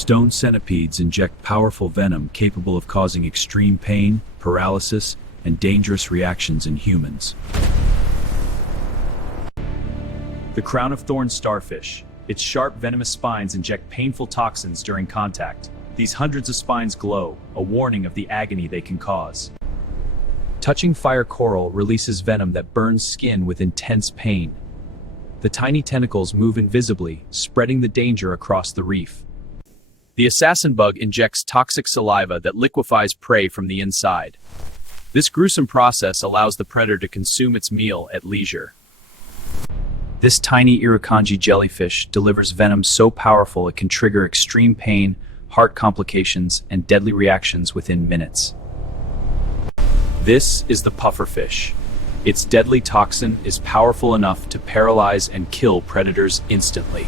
Stone centipedes inject powerful venom capable of causing extreme pain, paralysis, and dangerous reactions in humans. The crown of thorns starfish. Its sharp, venomous spines inject painful toxins during contact. These hundreds of spines glow, a warning of the agony they can cause. Touching fire coral releases venom that burns skin with intense pain. The tiny tentacles move invisibly, spreading the danger across the reef. The assassin bug injects toxic saliva that liquefies prey from the inside. This gruesome process allows the predator to consume its meal at leisure. This tiny irukandji jellyfish delivers venom so powerful it can trigger extreme pain, heart complications, and deadly reactions within minutes. This is the pufferfish. Its deadly toxin is powerful enough to paralyze and kill predators instantly.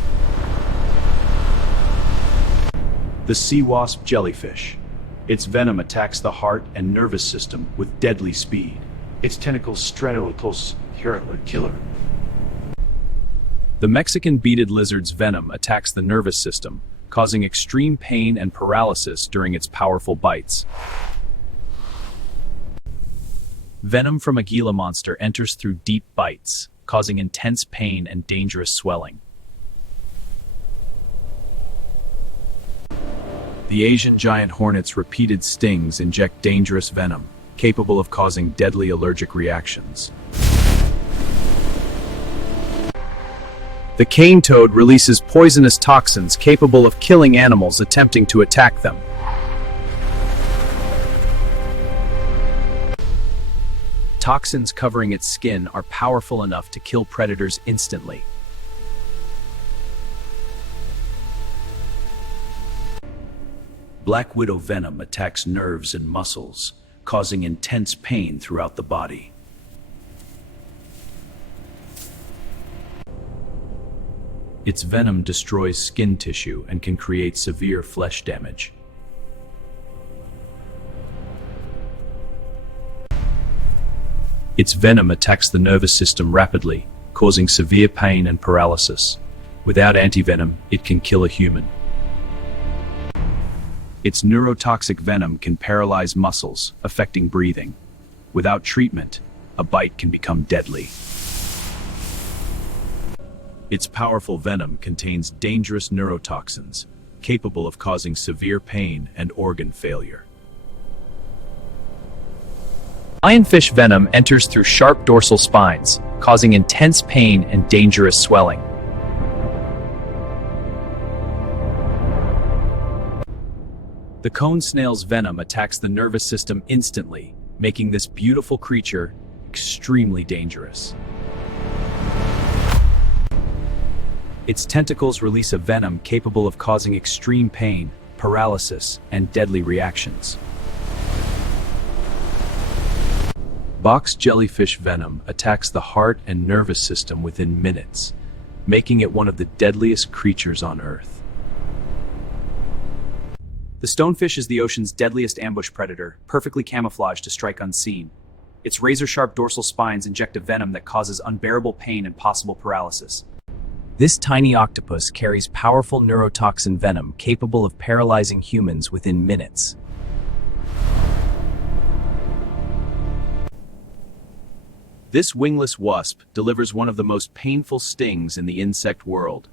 The sea wasp jellyfish. Its venom attacks the heart and nervous system with deadly speed. Its tentacles straddle a pulse, virulent killer. The Mexican beaded lizard's venom attacks the nervous system, causing extreme pain and paralysis during its powerful bites. Venom from a Gila monster enters through deep bites, causing intense pain and dangerous swelling. The Asian giant hornet's repeated stings inject dangerous venom, capable of causing deadly allergic reactions. The cane toad releases poisonous toxins capable of killing animals attempting to attack them. Toxins covering its skin are powerful enough to kill predators instantly. Black widow venom attacks nerves and muscles, causing intense pain throughout the body. Its venom destroys skin tissue and can create severe flesh damage. Its venom attacks the nervous system rapidly, causing severe pain and paralysis. Without antivenom, it can kill a human. Its neurotoxic venom can paralyze muscles, affecting breathing. Without treatment, a bite can become deadly. Its powerful venom contains dangerous neurotoxins, capable of causing severe pain and organ failure. Lionfish venom enters through sharp dorsal spines, causing intense pain and dangerous swelling. The cone snail's venom attacks the nervous system instantly, making this beautiful creature extremely dangerous. Its tentacles release a venom capable of causing extreme pain, paralysis, and deadly reactions. Box jellyfish venom attacks the heart and nervous system within minutes, making it one of the deadliest creatures on Earth. The stonefish is the ocean's deadliest ambush predator, perfectly camouflaged to strike unseen. Its razor-sharp dorsal spines inject a venom that causes unbearable pain and possible paralysis. This tiny octopus carries powerful neurotoxin venom capable of paralyzing humans within minutes. This wingless wasp delivers one of the most painful stings in the insect world.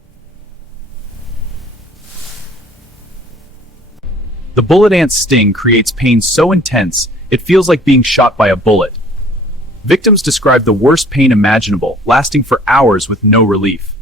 The bullet ant's sting creates pain so intense, it feels like being shot by a bullet. Victims describe the worst pain imaginable, lasting for hours with no relief.